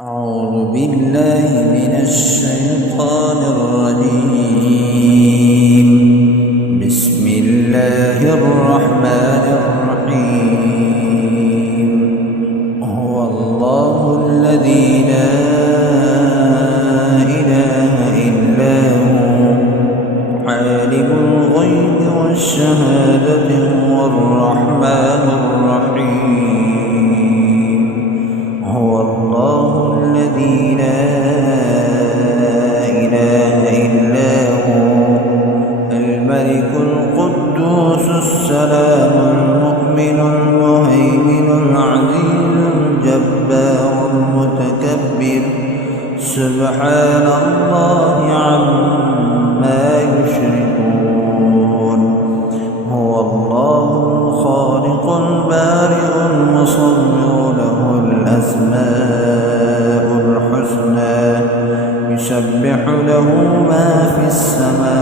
أعوذ بالله من الشيطان الرجيم. بسم الله الرحمن الرحيم. هو الله الذي لا إله إلا هو عالم الغيب والشهادة هو الرحمن الرحيم. هو الله الذي لا إله إلا هو الملك القدوس السلام المؤمن المهيمن العزيز الجبار المتكبر سبحان الله عما يشركون. هو الله الخالق البارئ المصور له الأسماء الحسنى يسبح له ما في السماوات